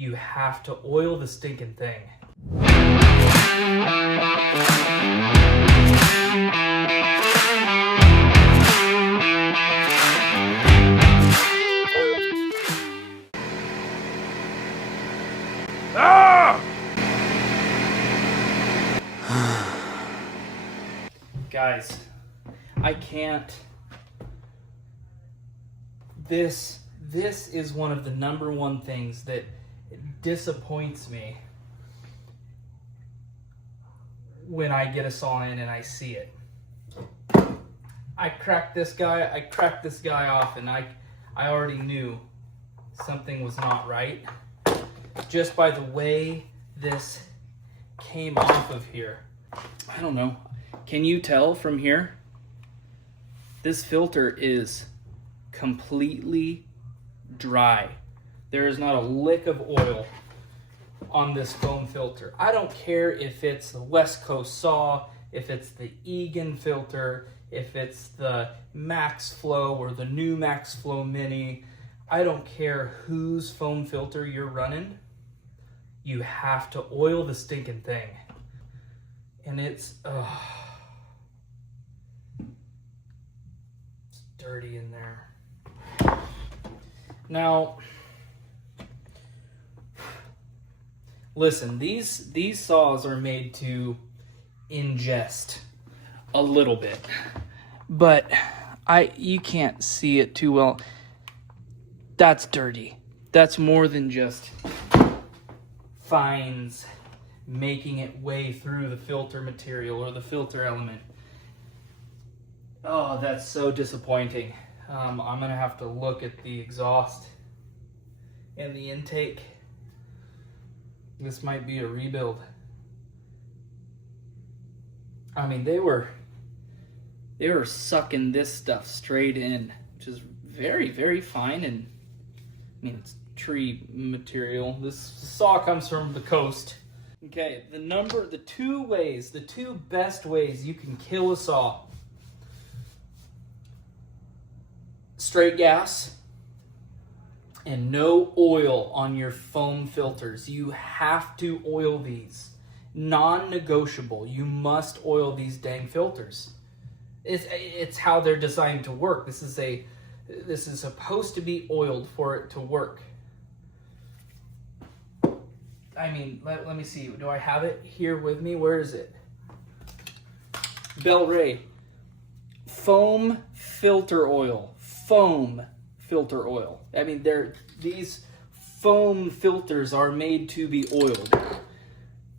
You have to oil the stinking thing. Guys, I can't. This is one of the number one things that disappoints me when I get a saw in and I see it. I cracked this guy off, and I already knew something was not right just by the way this came off of here. I don't know. Can you tell from here? This filter is completely dry. There is not a lick of oil on this foam filter. I don't care if it's the West Coast saw, if it's the Egan filter, if it's the Max Flow or the new Max Flow Mini. I don't care whose foam filter you're running. You have to oil the stinking thing. And it's dirty in there. Now, listen, these saws are made to ingest a little bit, but you can't see it too well. That's dirty. That's more than just fines making it way through the filter material or the filter element. Oh, that's so disappointing. I'm gonna have to look at the exhaust and the intake. This might be a rebuild. I mean, they were sucking this stuff straight in, which is very, very fine, and I mean, it's tree material. This saw comes from the coast. Okay, the two best ways you can kill a saw. Straight gas and no oil on your foam filters. You have to oil these. Non-negotiable. You must oil these dang filters. It's how they're designed to work. This is supposed to be oiled for it to work. I mean, let me see. Do I have it here with me? Where is it? Bel Ray. Foam filter oil. Foam filter oil. I mean, these foam filters are made to be oiled.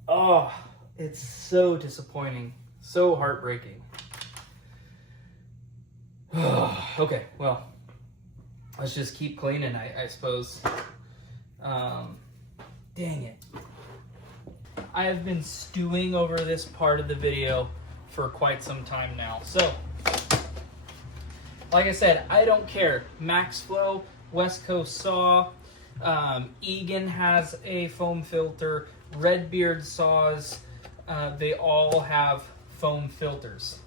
Oh, it's so disappointing. So heartbreaking. Okay, well, let's just keep cleaning, I suppose. Dang it. I have been stewing over this part of the video for quite some time now. So, like I said, I don't care. Max Flow, West Coast Saw, Egan has a foam filter, Redbeard saws, they all have foam filters.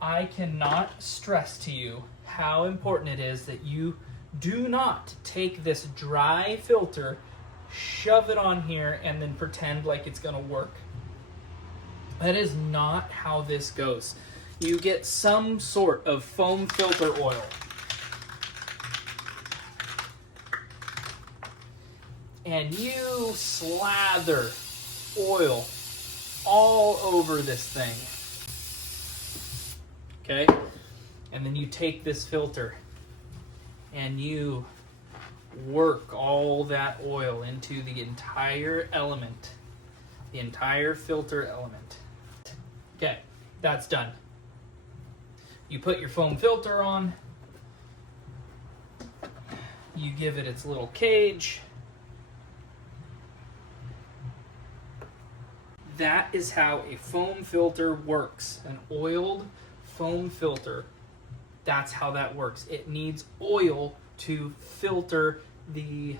I cannot stress to you how important it is that you do not take this dry filter, shove it on here, and then pretend like it's going to work. That is not how this goes. You get some sort of foam filter oil. And you slather oil all over this thing. Okay? And then you take this filter and you work all that oil into the entire element, the entire filter element. Okay, that's done. You put your foam filter on, you give it its little cage. That is how a foam filter works. An oiled foam filter, that's how that works. It needs oil to filter the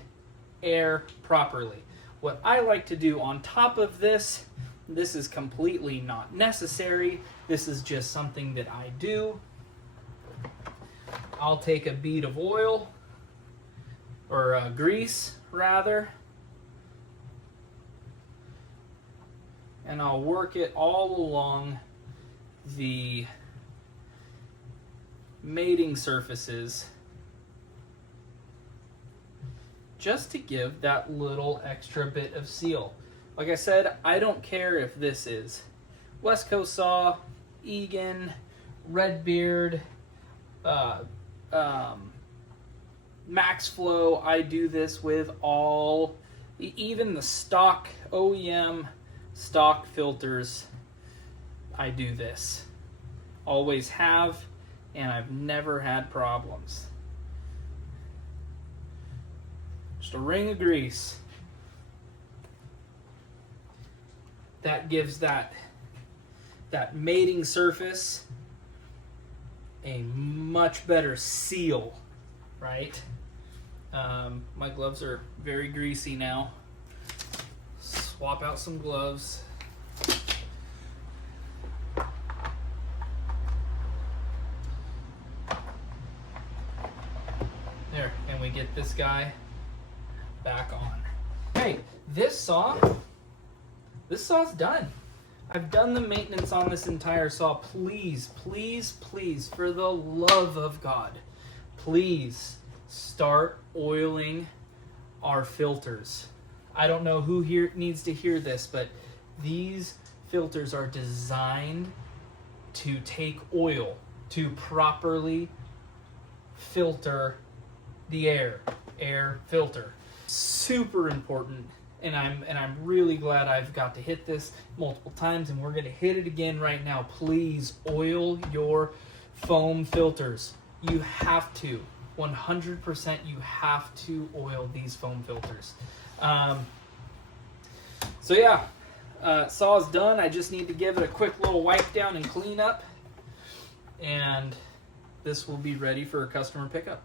air properly. What I like to do on top of this is completely not necessary. This is just something that I do. I'll take a bead of oil, or grease rather, and I'll work it all along the mating surfaces just to give that little extra bit of seal. Like I said, I don't care if this is West Coast Saw, Egan, Redbeard, Max Flow. I do this with all, even the stock OEM stock filters. I do this. Always have, and I've never had problems. Just a ring of grease. That gives that mating surface a much better seal, right? My gloves are very greasy now. Swap out some gloves. There, and we get this guy back on. Hey, this saw's done. I've done the maintenance on this entire saw. Please, please, please, for the love of God, please start oiling our filters. I don't know who here needs to hear this, but these filters are designed to take oil, to properly filter the air filter. Super important. And I'm really glad I've got to hit this multiple times, and we're going to hit it again right now. Please oil your foam filters. You have to. 100% you have to oil these foam filters. So yeah, saw's done. I just need to give it a quick little wipe down and clean up, and this will be ready for a customer pickup.